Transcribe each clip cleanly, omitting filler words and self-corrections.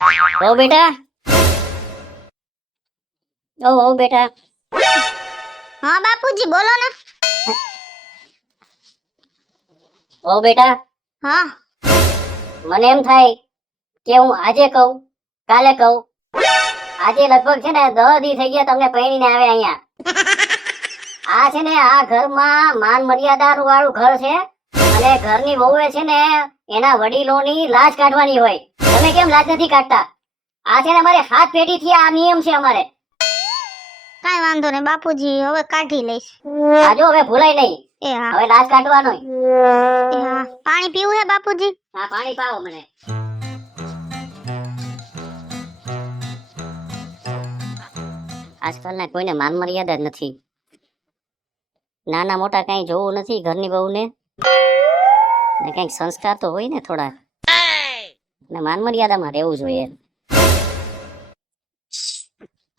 ઓ બેટા, ઓ બેટા. હા બાપુજી બોલો ને. ઓ બેટા, હા મને એમ થાય કે હું આજે કહું, કાલે કહું. આજે લગભગ છે ને 10 દી થઈ ગયા તમને પૈણીને આવે અહીંયા. આ છે ને આ ઘરમાં માન મર્યાદા વાળું ઘર છે અને ઘરની વહુએ છે ને એના વડીલોની લાજ કાઢવાની હોય. તમે કેમ લાજ નથી કાઢતા? આ છે ને અમારે 7 પેઢીથી આ નિયમ છે અમારે. કાઈ વાંધો નહીં બાપુજી, હવે કાઢી લઈશ. આજો હવે ભૂલાય નહીં. એ હા. હવે લાજ કાઢવાનો. એ હા. પાણી પીવું હે બાપુજી? હા, પાણી પાવો મને. આજકાલના કોઈને માન મર્યાદા જ નથી. નાના મોટા કઈ જોવું નથી ઘરની વહુને. ને કઈક સંસ્કાર તો હોય ને થોડા. ને માન મર્યાદામાં રહેવું જોઈએ.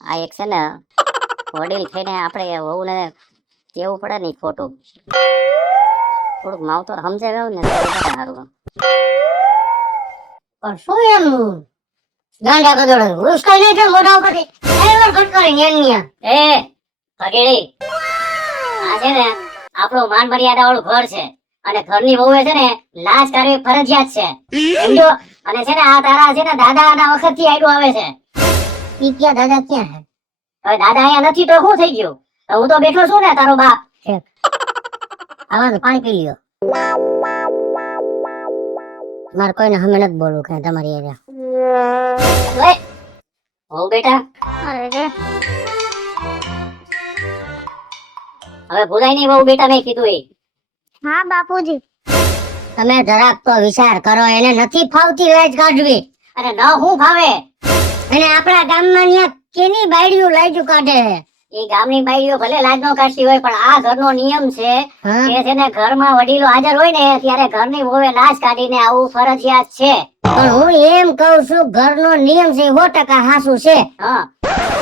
આ એક છે ને વડીલ થઈને આપણે વહુને કેવું પડે ને ખોટું. થોડુંક માવતર સમજાવ્યું ને તો સારું. પણ શું એમ ગાંડા ગધોડો ઉસ્કાઈ નહીં છે મોઢા ઉપરથી એવર ઘટકારી ન્યાન્યા. એ ભગેડી, આ છે ને આપણો માન મર્યાદા વાળું ઘર છે અને ઘરની વહુએ છે ને લાજ કરવી ફરજિયાત છે, સમજો. અને છે ને આ તારા છે ને દાદાના વખતથી આયડું આવે છે. ઈ ક્યાં દાદા ક્યાં હે? હવે દાદા અહીંયા નથી તો શું થઈ ગયું? હું તો બેઠો છું ને તારો બાપ. આવા પાણી પી લ્યો. મારે કોઈને હમે નથી બોલવું કે તમારી એરિયા. ઓ બેટા, અરે રે. હવે ભૂલાય નહીં બહુ બેટા મેં કીધું એ. હા બાપુજી. તમે જરાક તો વિચાર કરો, એને નથી ફાવતી લાજ કાઢવી. અને ન હું ફાવે. અને આપણા ગામમાં ન્યા કેની બાયડીઓ લાજ કાઢે છે? એ ગામની બાયડીઓ ભલે લાજ નો કાઢતી હોય પણ આ ઘરનો નિયમ છે કે છે ને ઘરમાં વડીલો હાજર હોય ને ત્યારે ઘરની વહુએ લાજ કાઢીને આવું ફરજિયાત છે. પણ હું એમ કહું છું ઘરનો નિયમ છે 100% હાસુ છે. હા.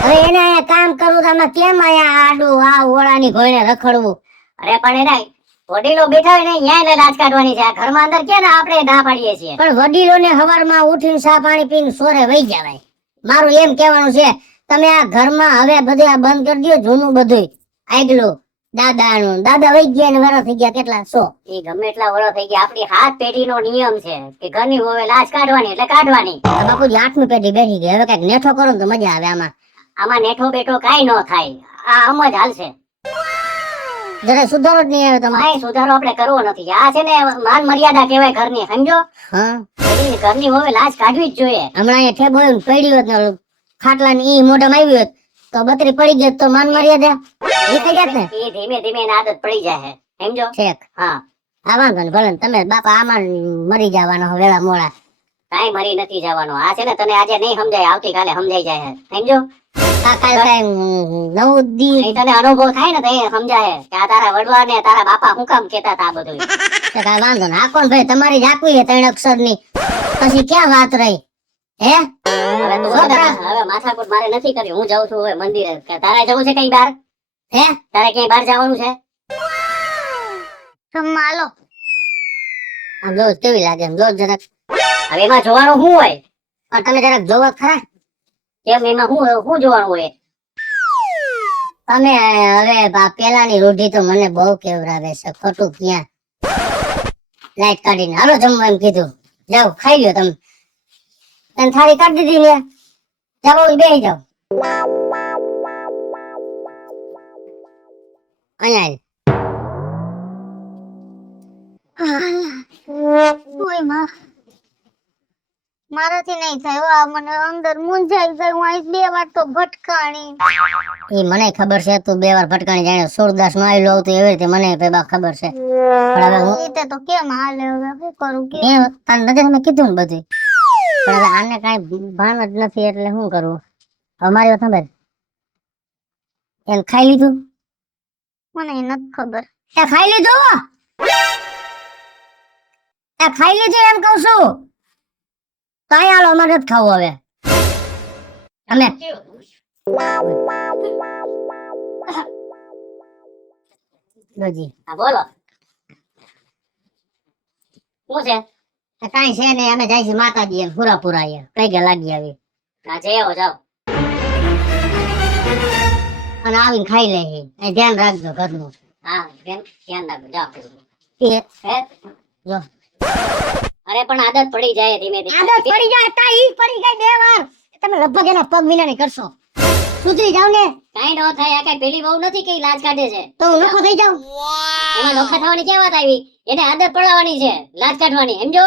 હવે એને અહીંયા કામ કરવું તો આમાં કેમ અહીંયા આડું આ ઓળાની ઘોડે રખડવું? અરે પણ એના વડીલો બેઠા હોય ને ન્યાય લાજ કાઢવાની છે. આ ઘરમાં અંદર ક્યાં ને આપણે ના પાડીએ છીએ. પણ વડીલોને હવારમાં ઉઠીને ચા પાણી પીને સોરે વઈ જવાય. મારું એમ કહેવાનું છે તમે આ ઘરમાં હવે બધું આ બંધ કરી દો. જૂનું બધું આગલું દાદાનું દાદા વઈ ગયા ને વરસ થઈ ગયા કેટલા 100. એ ગમે એટલા વરસ થઈ ગયા, આપણી 7 પેઢીનો નિયમ છે કે ઘરની વહુએ લાજ કાઢવાની એટલે કાઢવાની. બાપુજી 8મી પેઢી બેઠી ગઈ, હવે કઈક નેઠો કરો તો મજા આવે. આમાં નેઠો બેઠો કાઈ ન થાય. આ આમ જ હાલશે. જરા સુધારો જ નહીં આવે તમારે. સુધારો આપણે કરવો નથી. આ છે ને માન મર્યાદા કહેવાય ઘરની, સમજો. હા, ઘરની વહુએ લાજ કાઢવી જ જોઈએ. હમણાં અહીંયા ઠેબો પડી હોત ને ખાટલાની ઈ મોઢામાં આવી હોત તો બતરી પડી ગઈ તો માન મર્યાદા એ થઈ જાત ને. એ ધીમે ધીમે એની આદત પડી જાય, સમજો. ઠીક. હા, આ વાંધો ને ભલે તમે બાપા આમાં મરી જવાનો વેળા મોડા. કાઈ મરી નથી જવાનો. આ છે ને તને આજે નહીં સમજાય, આવતીકાલે સમજાઈ જાય, સમજો. નવું દી તને અનુભવ થાય ને તો એ સમજાય કે આ તારા વડવા ને તારા બાપા શું કામ કેતા હતા બધું. કાઈ વાંધો ને. આ કોણ ભાઈ તમારી જ આકવી છે 3 અક્ષરની, પછી ક્યાં વાત રહી હે? હવે માથાકૂટ મારે નથી કરી. હું જાઉં છું હવે મંદિરે. તારે જવું છે કઈ બહાર? હે, તારે ક્યાંય બહાર જવાનું છે? માલો આમ લોજ કેવી લાગે? એમ લોજ જરાક. હવે એમાં જોવાનું શું હોય? પણ તમે જરાક જોવો ખરા. કેમ એમાં શું જોવાનું હોય? તમે હવે પેલાની રૂઢી તો મને બહુ કેવરાવે છે. ખોટું ક્યાં લાઈટ કાઢીને હાલો જમવા એમ કીધું. જાઓ ખાઈ લ્યો તમે. તને થાળી કાઢી દીધી ને જાઓ બેસી જાઓ. અહીંયા ઓય માં મારાથી નહીં થાય. આ મને અંદર મૂંઝાઈ જાય. હું આઈ 2 વાર તો ભટકાણી. એ મને ખબર છે તું 2 વાર ભટકાણી જાણે સુરદાસ નો આવેલો આવતો એવી રીતે મને પેબા ખબર છે. પણ હવે હું રીતે તો કેમ હાલે? હવે શું કરું કે તાર નજર મેં કીધું ને બધું. પણ હવે આને કાઈ ભાન જ નથી એટલે શું કરવું? અમારી વાત સાંભળ. એમ ખાઈ લીધું? મને નથી ખબર. એ ખાઈ લીધું? એ ખાઈ લીધું એમ કહું છું. કાઈ હાલો અમારે નથી ખાવું હવે. અમે લોજી હા બોલો શું છે? કાંઈ છે ને અમે જાય છે માતાજી એમ પૂરા પૂરા પૈગે લાગી આવી. હા જઈ આવો જાઓ અને આવીને ખાઈ લે એ ધ્યાન રાખજો ઘરનું. હા ધ્યાન રાખજો જાઓ. જો અરે પણ આદત પડી જાય ધીમે ધીમે. આદત પડી જાય તા ઈ પડી ગઈ 2 વાર. તમે લગભગ એના પગ વિના ની કરશો. સુધરી જાવ ને. કાઈ ન થાય. આ કઈ પેલી બહુ નથી કે લાજ કાઢે છે તો હું નખો થઈ જાઉં. એમાં નોખા થવાની ક્યાં વાત આવી? એને આદત પડાવવાની છે લાજ કાઢવાની, સમજો?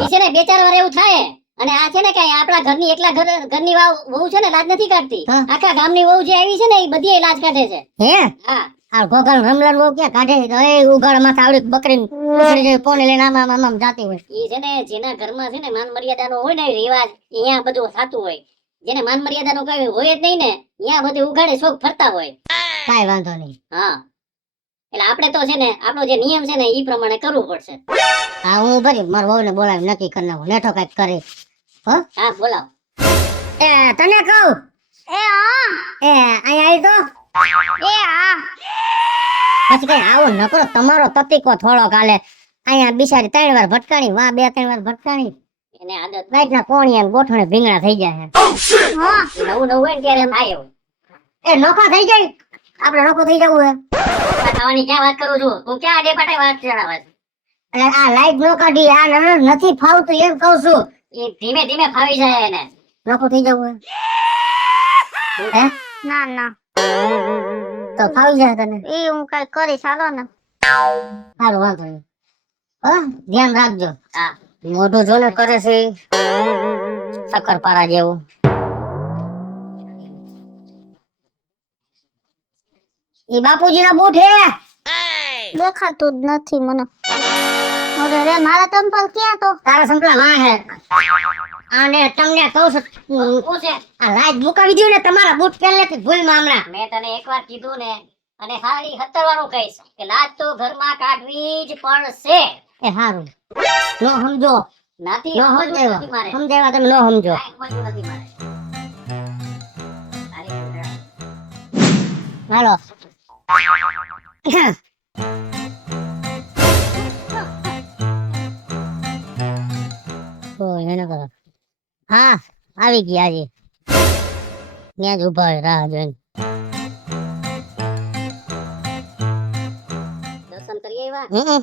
ઈ છે ને 2-4 વાર એવું થાય. અને આ છે ને કઈ આપણા ઘરની એકલા ઘરની વહુ છે ને લાજ નથી કાઢતી. આખા ગામની વહુ જે આવી છે ને એ બધી લાજ કાઢે છે. હે? હા. આ ગોગલ રમલાન વહુ ક્યાં કાઢે? એ ઉગાડ માં આવડી બકરીને ઉછળી જાય પોને લઈને આમ જાતી હોય. ઈ છે ને જેના ઘરમાં છે ને માન મર્યાદાનો હોય ને રિવાજ અહીંયા બધું થાતું હોય. જેને માન મર્યાદાનો કઈ હોય જ નહીં ને અહીંયા બધું ઉગાડે શોખ ફરતા હોય. કાઈ વાંધો નહીં. હા એટલે આપણે તો છે ને આપણો જે નિયમ છે ને ઈ પ્રમાણે કરવું પડશે. હા હું ભરી માર વહુને બોલાવી નક્કી કરી નાખું. લેઠો કઈક કરે. હા બોલાવ. એ તને કહું. એ હા. એ અહીંયા આવી તો. એ હા. પછી કઈ આવો નકરો તમારો તતીકો થોડો કાલે અહીંયા બિચારી 3 વાર ભટકાણી, વાં 2-3 વાર ભટકાણી. એને આદત નાઈટના કોણિયા ગોઠણે ભીંગણા થઈ જાય. હા. નવું હોય ને ત્યારે એમ આયો. એ નોખા થઈ જાય. આપણે નોખો થઈ જવું હે. ખાવાની ક્યાં વાત કરું છું? તું ક્યાં આડે પાટે વાત ચડાવે છે? એટલે આ લાઈટ નો કાઢી આ નથી ફાવતું એમ કહું છું. એ ધીમે ધીમે ફાવી જાય એને. નોખો થઈ જવું હે? ના ના તો ફાવી જાય તને. એ હું કઈ કરીશ હાલો ને. સારું વાંધો નહીં. ધ્યાન રાખજો. હા મોઢું જોને કરે છે શક્કરપારા જેવું. એ બાપુજીના બૂટ હે. દેખાતું જ નથી મને. અરે રે મારા ચંપલ ક્યાં તો? તારા સંપલા માં હે. આને તમને કહું છું પૂછે આ લાજ મુકાવી દઉં ને તમારા બૂટ પહેલેથી ભૂલમાં હમણાં. મેં તને એકવાર કીધું ને અને સારી 70 વારું કહીશ કે લાજ તો ઘરમાં કાઢવી જ પડશે. એ હારું નો સમજો. નથી નો સમજાવ્યા. સમજાવ્યા તમે નો સમજો. હાલો એને કરો. હા આવી ગયા આજે. ત્યાં જ ઉભા હોય રાહ જોઈને. દર્શન કરી આવ્યા.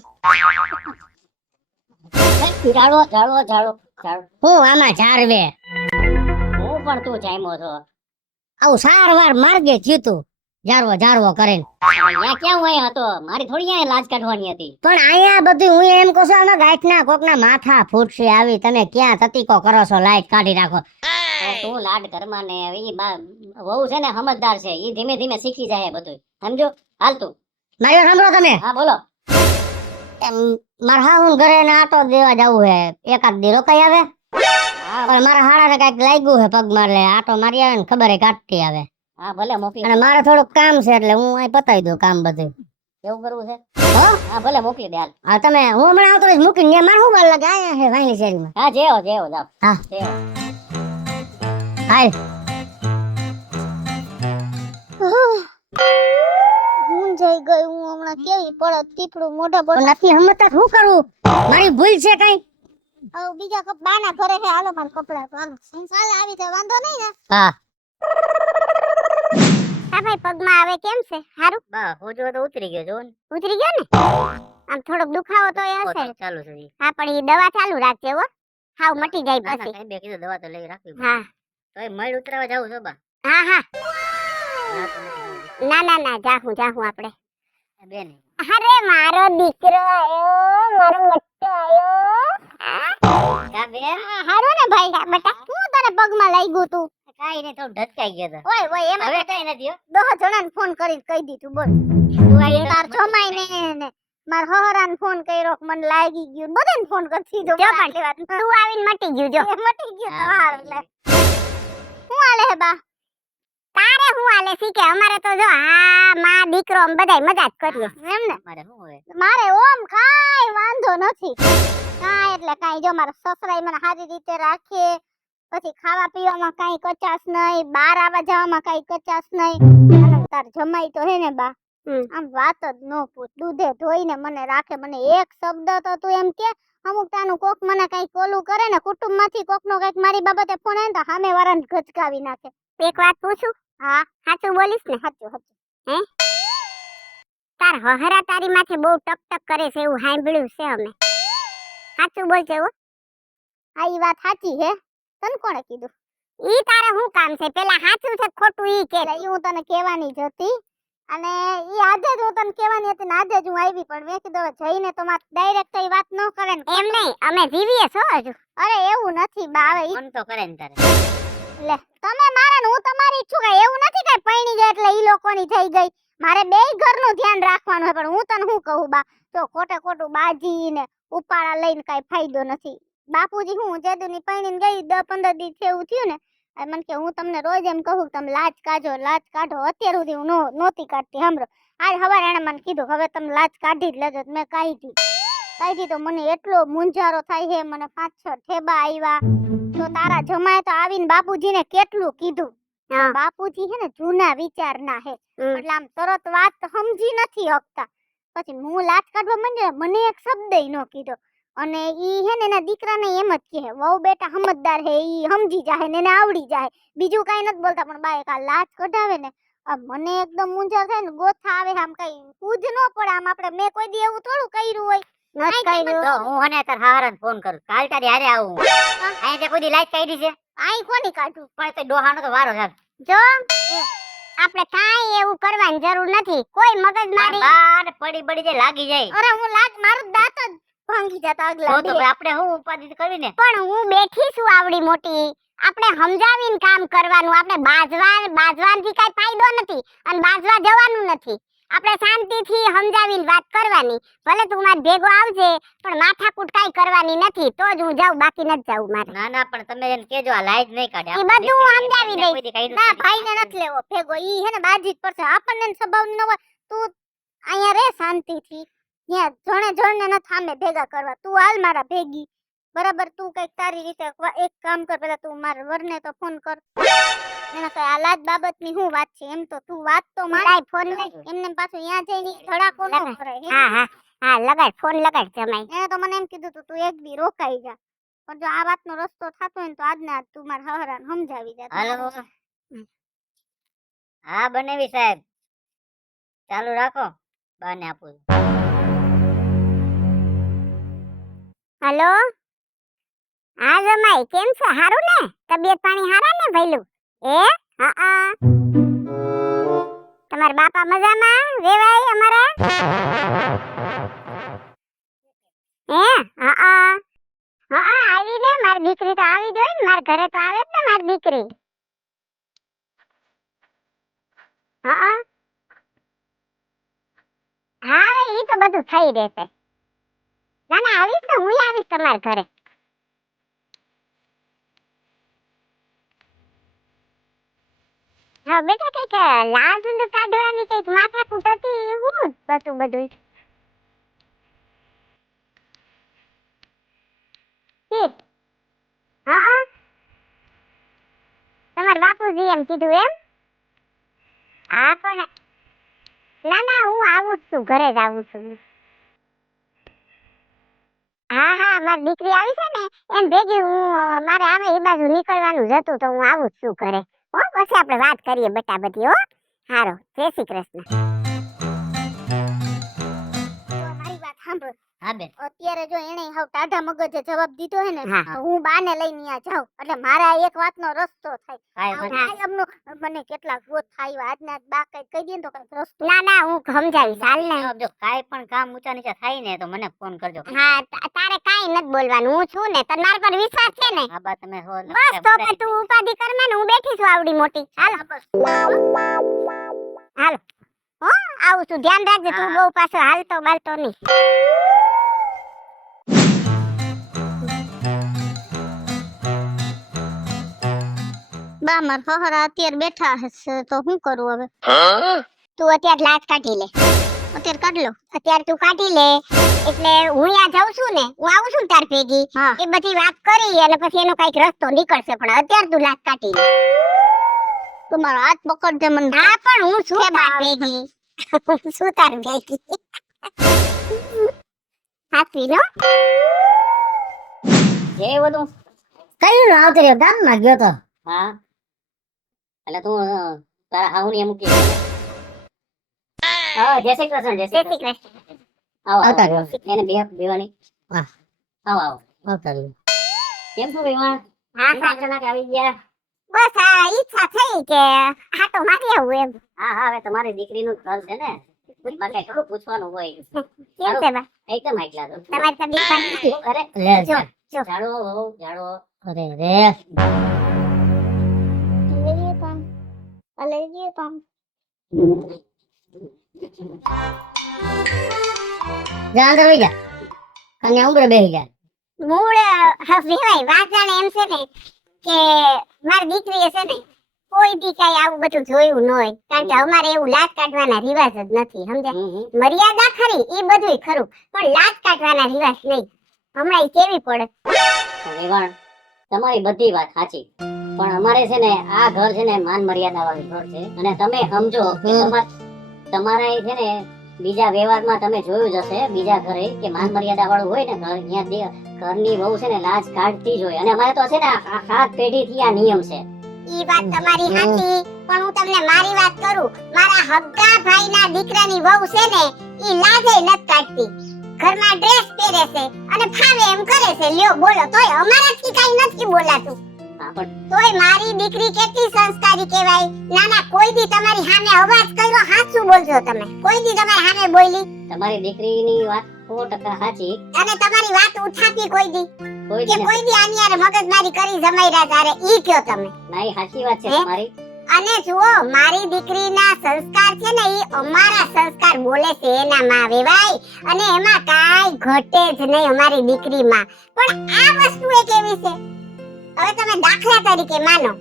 ઝાડો ઝાડો ઝાડો ઝાડો. હું આમાં ઝાડવે હું પણ તું જામ્યો છો. આવું સારવાર માર્ગે જીતું જારવો જારવો કરીને. અહીંયા ક્યાં હું હતો? મારી થોડી અહીંયા લાજ કાઢવાની હતી. પણ અહીંયા બધું હું એમ કહું છું આમાં ગાંઠના કોકના માથા ફૂટશે આવી. તમે ક્યાં તતીકો કરો છો? લાઈટ કાઢી રાખો. તું લાડ ઘરમાં ને ઈ વહુ છે ને સમજદાર છે. ઈ ધીમે ધીમે શીખી જાય બધું, સમજો? હાલ તું મારી વાત સાંભળો તમે. હા બોલો. મારા હાહુન ઘરે ને આટો દેવા જવું હે. એકાદ દી રોકાઈ આવે. પણ મારા હાડાને કઈક લાગ્યું હે પગ મારે આટો મારી આવે ને ખબર હે કાઢતી આવે. હા ભલે મોકલી. અને મારે થોડુંક કામ છે એટલે હું અહીં પતાવી દઉં કામ બધું. એવું કરવું છે? હા ભલે મોકલી દે. હા તમે હું હમણાં આવતો રહીશ મૂકીને. મારે શું વાર લાગે આયા હે વાયલી શેરીમાં. હા જેવો જેવો જાવ. હા જેવો. હાલ હું જઈ ગઈ હું હમણાં કેવી પડત તીપડું મોઢા પર. નથી હમતા શું કરું? મારી ભૂલ છે કઈ? હવે બીજા કપ બાના ઘરે હે હાલો માર કપડા તો હાલો. ચાલ આવી જાય વાંધો નહીં ને. હા હા ભાઈ પગમાં આવે કેમ છે? હારું બા હોજો તો ઉતરી ગયો જો ને. ઉતરી ગયો ને? આમ થોડોક દુખાવો તો હશે. ચાલુ છે. હા પણ એ દવા ચાલુ રાખજે હો. હાવ મટી જાય પછી. ના બે કીધું દવા તો લઈ રાખવી. હા તોય મળ ઉતરાવા જાવ છો બા. હા હા ના ના ના જાહું આપણે. બેન અરે મારો દીકરો આયો મારો મટ્ટો આયો. કા બેન હારો ને ભાઈ બટા હું તારે પગમાં લાગ્યું તું? કાઈ ને તો ઢટકાઈ ગયો તો. ઓય ઓય એમ હવે કાઈ નથી હો. 10 જણાને ફોન કરીને કહી દીધું બોલ. તું આ તાર છમાઈ ને માર હહરાને ફોન કર્યો મને લાગી ગયું. બધાને ફોન કરી દીધો. જો પણ તું આવીને મટી ગયું જો. મટી ગયું તો હારું લે. હું આલે હે બા? તારે હું આલે સી કે અમારે તો જો આ માં દીકરો બધાય મજા જ કરીએ એમ ને. મારે શું હોય? મારે ઓમ કાઈ વાંધો નથી. કાઈ એટલે કાઈ જો મારા સસરાઈ મને સારી રીતે રાખે. પછી ખાવા પીવામાં કાઈ કચાશ નહીં. બહાર આવવા જવામાં કાઈ કચાશ નહીં. અને તાર જમાઈ તો હે ને બા આમ વાત જ ન પૂછ. દૂધે ધોઈને મને રાખે. મને એક શબ્દ તો તું એમ કે અમુક તાનું કોક મને કઈક ઓલું કરે ને કુટુંબમાંથી કોકનો કઈક મારી બાબતે ફોન આવે ને તો સામે વાળાને ગચકાવી નાખે. એક વાત પૂછું? હા સાચું બોલીશ ને? સાચું સાચું. હે તાર હહરા તારી માથે બહુ ટક ટક કરે છે એવું સાંભળ્યું છે અમે. સાચું બોલજે હો. આ ઈ વાત સાચી હે? તને કોણે કીધું? ઈ તારે શું કામ છે? પેલા સાચું છે ખોટું ઈ કે. ઈ હું તને કહેવાની જ હતી અને ઈ આજે જ હું તને કહેવાની હતી ને આજે જ હું આવી પણ મેં કીધું હવે જઈને તો માર ડાયરેક્ટ કઈ વાત ન કરે ને. એમ નહીં અમે જીવીએ છો હજુ. અરે એવું નથી બા. હવે ફોન તો કરે ને તારે. લે તમે મારા ને હું તમારી ઈચ્છું કઈ એવું નથી કઈ પૈણી ગઈ એટલે ઈ લોકોની થઈ ગઈ. મારે બેય ઘરનું ધ્યાન રાખવાનું હોય પણ હું તને શું કહું બા જો ખોટે ખોટું બાજી ને ઉપાડા લઈને કઈ ફાયદો નથી. બાપુજી હું જેદુની પૈણીને ગઈ 10-15 દી એવું થયું ને મને કે હું તમને રોજ એમ કહું તમે લાજ કાઢો અત્યાર સુધી હું નહોતી કાઢતી. સાંભળો આજ સવારે એને મને કીધું હવે તમે લાજ કાઢી જ લેજો. મેં કાઢી તો મને એટલો મૂંઝારો થાય છે. મને 5-6 ઠેબા આવ્યા તો તારા જમાએ તો આવીને બાપુજીને કેટલું કીધું. બાપુજી હે ને જૂના વિચારના હે એટલે આમ તરત વાત સમજી નથી શકતા. પછી હું લાજ કાઢવા માંડી મને એક શબ્દય ન કીધો અને ઈ હે ને એના દીકરાને એમ જ કહે વહુ બેટા સમજદાર હે ઈ સમજી જાય ને એને આવડી જાય બીજું કઈ નથી બોલતા. પણ બા એક આ લાજ કઢાવે ને મને એકદમ મૂંઝાર થાય ને ગોથા આવે આમ કઈ પૂજ ન પડે. આમ આપણે મેં કોઈ દી એવું થોડું કર્યું હોય. નથી કર્યું તો હું અને તાર હારાને ફોન કરું કાલ તારી હારે આવું. અહીં તે કોઈ દી લાઈટ કાઢી છે? આઈ કોની કાઢું? પણ તે ડોહાનો તો વારો છે. જો આપણે કાઈ એવું કરવાની જરૂર નથી. કોઈ મગજ મારી બાર પડી જે લાગી જાય. અરે હું લાજ મારું દાંત જ ભાંગી જતા આગલા તો આપણે હું ઉપાધિ કરવી ને. પણ હું બેઠી છું આવડી મોટી. આપણે સમજાવીને કામ કરવાનું. આપણે બાજવાથી કઈ ફાયદો નથી અને બાજવા જવાનું નથી. આપણે શાંતિથી સમજાવીને વાત કરવાની. ભલે તું માર ભેગો આવજે પણ માથાકૂટ કાઈ કરવાની નથી તો જ હું જાઉં બાકી નથી જાઉં મારે. ના પણ તમે એને કહેજો આ લાઈટ નહીં કાઢે. ઈ બધું હું સમજાવી દઈશ. ના ભાઈને નથી લેવો ભેગો. ઈ હે ને બાજી જ પડશે. આપણને સ્વભાવ ન હોય તું અહીંયા રે શાંતિથી. ત્યાં જણે ન થામે ભેગા કરવા. તું હાલ મારા ભેગી બરાબર. તું કઈક તારી રીતે એક કામ કર. પેલા તું મારા વરને તો ફોન કર. એને કઈ આ લાજ બાબતની શું વાત છે એમ તો તું વાત તો મારા ફોન એમને પાછું ત્યાં જઈને ધડાકો ન કરે. હા લગાડ ફોન લગાડ જમાઈ. એને તો મને એમ કીધું તું એક દી રોકાઈ જા પણ જો આ વાતનો રસ્તો થતો હોય ને તો આજને આજ તું મારા હહરાને સમજાવી જા. હાલો હા બનેવી સાહેબ ચાલુ રાખો બાને આપું. હાલો હા જમાઈ કેમ છે? હારું ને? તબિયત પાણી હારા ને ભઈલું? હા તમારા બાપા મજામાં વેવાય અમારા? હા આવી ને મારી દીકરી તો આવી જ હોય ને. મારા ઘરે તો આવે જ ને મારી દીકરી. હા ઈ તો બધું થઈ રહેશે. ના આવીશ ને હું આવીશ તમારા ઘરે. હા બેટા કઈક લાજ કાઢવાની કઈક માથાકૂટ હતી હું બધું હા તમારા બાપુજી એમ કીધું એમ? હા પણ ના હું આવું જ છું. ઘરે જ આવું છું. હા મારી દીકરી આવી છે ને એમ ભેગી હું મારે આવે એ બાજુ નીકળવાનું જ હતું તો હું આવું જ છું ઘરે. પછી આપણે વાત કરીએ બેટા બધી. હો હારો જય શ્રી કૃષ્ણ. મારી વાત સાંભળ. હા બેન અત્યારે જો એને હાવ ટાઢા મગજે જવાબ દીધો હે ને તો હું બાને લઈને ત્યાં જાઉં એટલે મારા એક વાતનો રસ્તો થાય. મને કેટલા ગોત થાય આજના બા કઈ કહી દે તો કઈ રસ્તો. ના હું સમજાવીશ હાલ ને. જો કાઈ પણ કામ ઊંચા નીચે થાય ને તો મને ફોન કરજો. હા તારે કાઈ નથી બોલવાનું. હું છું ને તને મારા પર વિશ્વાસ છે ને? હા બા તમે હો બસ તો કે તું ઉપાધિ કરમાં ને હું બેઠી છું આવડી મોટી. હાલો હો આવું છું ધ્યાન રાખજે. તું બહુ પાછો હાલતો બાલતો નહીં. બા માર હહરા અત્યારે બેઠા હશે તો શું કરું હવે? તું અત્યારે લાજ કાઢી લે. અત્યારે કાઢ લો. અત્યારે તું કાઢી લે એટલે હું ત્યાં જાઉં છું ને હું આવું છું તાર ભેગી એ બધી વાત કરી અને પછી એનો કઈક રસ્તો નીકળશે. પણ અત્યારે તું લાજ કાઢી લે. તમારો હાથ પકડજે મને. હા પણ હું છું બા ભેગી. શું તાર ભેગી હાથી નો જે બધું કયું આવતો રહ્યો ગામમાં ગયો તો. હા એટલે તું તારા હાહુની મૂકી દે. હા જય શ્રી કૃષ્ણ જય જય શ્રી શ્રી કૃષ્ણ. કૃષ્ણ આવો આવતા આવો રહ્યો. એને બેવાની હા. આવો આવો આવતા રહ્યો. કેમ છો વેવાણ હા કેટલા જણા કે આવી ગયા બસ આ ઈચ્છા થઈ કે હાટો મારી આવું એમ હા હા હવે તમારી દીકરીનું ઘર છે ને બાકી થોડું પૂછવાનું હોય કેમ છે બા એકદમ એકલા તો તમારી તબિયત પાણી અરે લે જો જો જાડો હોવ, જાડો અરે રે લઈએ પણ લઈએ પણ જા અંદર વઈ જા કન્યા ઉંબરે બેહી જા. મૂળ વિવાય વાત જાણે એમ છે ને કે મારી દીકરીએ છે ને કોઈ દી કાંઈ આવું બધું જોયું ન હોય કારણ કે અમારે એવું લાત કાઢવાના રિવાજ જ નથી સમજ્યા હમ, હમ. મર્યાદા ખરી એ બધુંય ખરું પણ લાત કાઢવાના રિવાજ નહીં હમણાં ઈ કેવી પડે તો વેવાણ તમારી બધી વાત સાચી પણ અમારે છે ને આ ઘર છે ને માન મર્યાદા વાળું ઘર છે અને તમે સમજો કે તમારે છે ને બીજા વ્યવહારમાં તમે જોયું જ હશે બીજા ઘરે કે માન મર્યાદા વાળું હોય ને ઘર અહીંયા ઘરની વહુ છે ને લાજ કાઢતી જ હોય અને અમારે તો છે ને આ સાત પેઢીથી આ નિયમ છે ઈ વાત તમારી સાચી પણ હું તમને મારી વાત કરું મારા હગ્ગા ભાઈના દીકરાની વહુ છે ને ઈ લાજે નથી કાઢતી ઘરમાં ડ્રેસ પહેરે છે અને ફાવે એમ કરે છે લ્યો બોલો તોય અમારાથી કાઈ નથી બોલાતું હા પણ તોય મારી દીકરી કેટલી સંસ્કારી કહેવાય ના ના કોઈ દી તમારી સામે અવાજ કર્યો હાચું બોલજો તમે કોઈ દી તમારી સામે બોલી તમારી દીકરીની વાત 100% સાચી અને તમારી વાત ઉઠાતી કોઈ દી કોઈ કે જ કોઈ દી આની હારે મગજમારી કરી જમાઈરા તારે ઈ કયો તમે ના એ સાચી વાત છે હે? તમારી અને જુઓ મારી દીકરીના સંસ્કાર છે ને ઈ અમારા સંસ્કાર બોલે છે એના માં વેવાય અને એમાં કાઈ ઘટે જ નહીં અમારી દીકરીમાં પણ આ વસ્તુ એક એવી છે હવે તમે દાખલા તરીકે માનો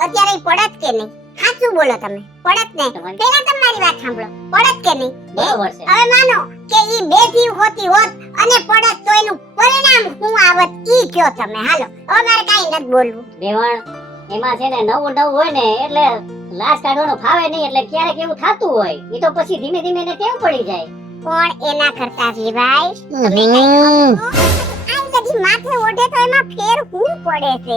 અત્યારે ઈ પડત કે નહીં સાચું બોલો તમે પડત ને તમારી પેલા તમારી વાત સાંભળો પડત કે નહીં બરોબર છે હવે માનો કે ઈ બે જીવ હોતી હોત અને પડત તો એનું પરિણામ શું આવત ઈ કયો તમે હાલો હવે મારે કાઈ નથી બોલવું વેવાણ એમાં છે ને નવું નવું હોય ને એટલે લાશ કાઢવાનું ફાવે નહીં એટલે ક્યારેક એવું થાતું હોય એ તો પછી ધીમે ધીમે એને ટેવ પડી જાય પણ એના કરતા વિવાય હમ. આ લગી માથે ઓઢે તો એમાં ફેર શું પડે છે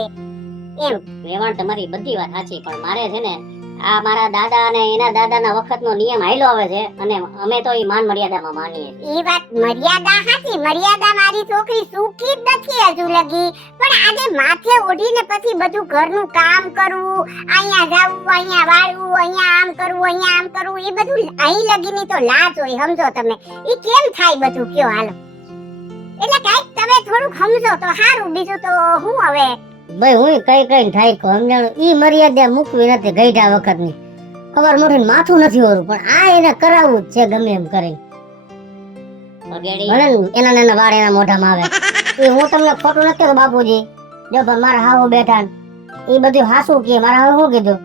એમ વેવાણ તમારી બધી વાત સાચી પણ મારે છે ને આ મારા દાદા અને એના દાદાના વખતનો નિયમ હાલ્યો આવે છે અને અમે તો ઈ માન મર્યાદામાં માનીએ છીએ. ઈ વાત મર્યાદા હાચી મર્યાદા મારી છોકરી સુખી જ નથી હજુ લગી પણ આજે માથે ઓઢીને પછી બધું ઘરનું કામ કરવું અહીંયા જાવું અહીંયા વાળવું અહીંયા આમ કરવું અહીંયા આમ કરવું ઈ બધું અહીં લગીની તો લાજ હોય સમજો તમે ઈ કેમ થાય બધું કયો હાલો એટલે કાઈક તમે થોડુંક સમજો તો સારું બીજું તો હું હવે ભાઈ હું કઈ થાય કહો સમજાણું ઈ મર્યાદા મૂકવી નથી ગઈઢા વખતની ખબર મોટી માથું નથી હોરું પણ આ એને કરાવવું જ છે ગમે એમ કરી વગેરે ભલે ને એના નાના વાળ એના મોઢામાં આવે એ હું તમને ખોટું નથી કહેતો બાપુજી જો પણ મારા હાહુ બેઠા ને એ બધું હાસું કે મારા હાહુ શું કીધું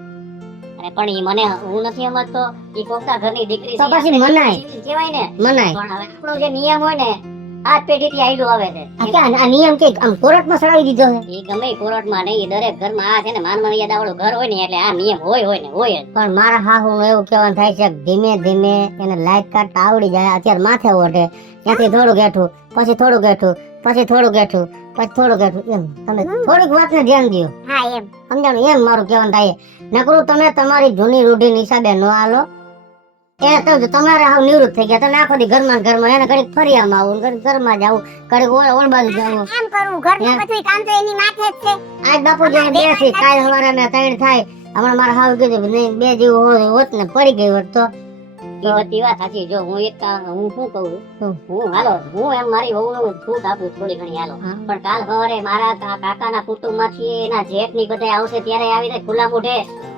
અને પણ ઈ મને હું નથી સમજતો ઈ કોકના ઘરની દીકરી તો છે, પછી આપણે મનાય. કહેવાય ને મનાય પણ હવે આપણો જે નિયમ હોય ને આ પેઢીથી આયલું આવે છે આ ક્યાં આ નિયમ કે આમ કોર્ટમાં સડાવી દીધો છે એ ગમે કોર્ટમાં નહીં દરેક ઘરમાં આ છે ને માન મર્યાદા વાળું ઘર હોય ને એટલે આ નિયમ હોય ને હોય જ પણ મારા હાહુ એવું કહેવાનું થાય છે કે ધીમે ધીમે એને લાઈટ કાઢતા આવડી જાય અત્યારે માથે ઓઢે ત્યાંથી થોડું ગેઠું પછી થોડું ગેઠું પછી થોડું ગેઠું પછી થોડું ગેઠું એમ તમે થોડીક વાતને ધ્યાન દો હા એમ સમજાણું એમ મારું કહેવાનું થાય નકરું તમે તમારી જૂની રૂઢી હિસાબે ન હાલો એને તમે તમારે હાવ નિવૃત્ત થઈ ગયા તમે આખો દી ઘરમાં ને ઘરમાં એને ઘડીક ફરિયામાં આવું ઘડીક ઘરમાં જ આવું ઘડીક ઓળ બાજુ જવું આમ કરવું ઘરનું હે? બધું કામ તો એની માથે જ છે આજ બાપુજી બે થી કાલ સવારે અમે ત્રણ થાય હમણાં મારા હાવ કીધું નહીં બે જેવું હોત ને પડી ગઈ હોત તો એ બધી વાત સાચી જો હું એક હું શું કહું હમ. છું હું હાલો હું એમ મારી વહુનું છૂટ આપું થોડી ઘણી હાલો હા. પણ કાલ સવારે મારા કાકાના કુટુંબમાંથી એના જેઠ ની બધા આવશે ત્યારે આવીને ખુલ્લા મોઢે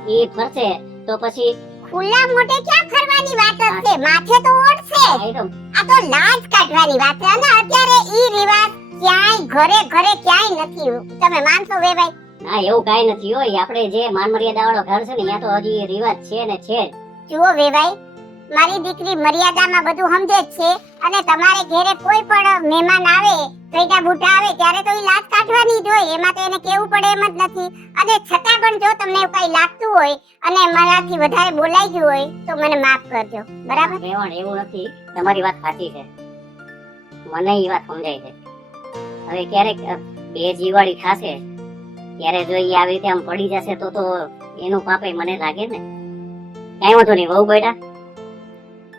ઈ ફરશે તો પછી ખુલ્લા મોઢે ક્યાં ફરવાની વાત જ છે માથે તો ઓઢશે આ તો આ તો લાજ કાઢવાની વાત છે અને અત્યારે ઈ રિવાજ ક્યાંય ઘરે ઘરે ક્યાંય નથી તમે માનશો વેવાય ના એવું કાઈ નથી હોય આપણે જે માન મર્યાદા વાળો ઘર છે ને ત્યાં તો હજી રિવાજ છે ને છે જ. જુઓ વેવાય મારી દીકરી મર્યાદામાં બધું સમજે જ છે અને તમારે ઘરે કોઈ પણ મહેમાન આવે કઈટા બુઢા આવે ત્યારે તો ઈ લાજ કાઢવાની જ હોય, એમાં તો એને કેવું પડે એમ જ નથી. અને છતાં પણ જો તમને એવું કઈ લાગતું હોય અને મારાથી વધારે બોલાઈ ગયું હોય તો મને માફ કરજો, બરાબર? વેવાણ એવું નથી, તમારી વાત સાચી છે, મને એ વાત સમજાય છે. હવે ક્યારેક બે જીવાડી થશે ત્યારે જો એ આવી રીતે આમ પડી જશે તો એનું પાપે મને લાગે ને. કઈ વાંધો નહીં વહુ બેટા,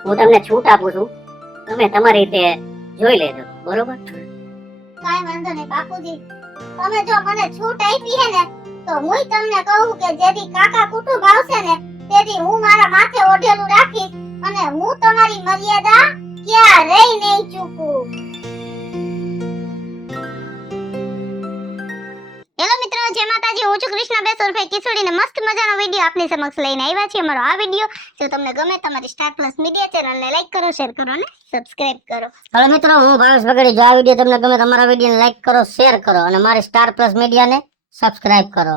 હું તમને છૂટ આપું છું, તમે તમારી રીતે જોઈ લેજો, બરોબર? કાઈ વાંધો નહીં બાપુજી, તમે જો મને છૂટ આપી હે ને તો હું તમને કહું કે જેથી કાકા કુટુંબ આવશે ને તેથી હું મારા માથે ઓઢેલું રાખીશ અને હું તમારી મર્યાદા ક્યારેય નહીં ચૂકું. હેલો મિત્રો, જય માતાજી. હું છું કૃષ્ણા બેસોરભાઈ કિશોરીને મસ્ત મજાનો વિડીયો આપની સમક્ષ લઈને આવ્યા છીએ. અમારો આ વિડીયો જો તમને ગમે તમારી સ્ટાર પ્લસ મીડિયા ચેનલને લાઈક કરો, શેર કરો અને સબસ્ક્રાઇબ કરો. હવે મિત્રો, હું ભાવેશ બગડી. જો આ વિડીયો તમને ગમે તમારા વિડીયોને લાઈક કરો, શેર કરો અને મારી સ્ટાર પ્લસ મીડિયાને સબસ્ક્રાઇબ કરો.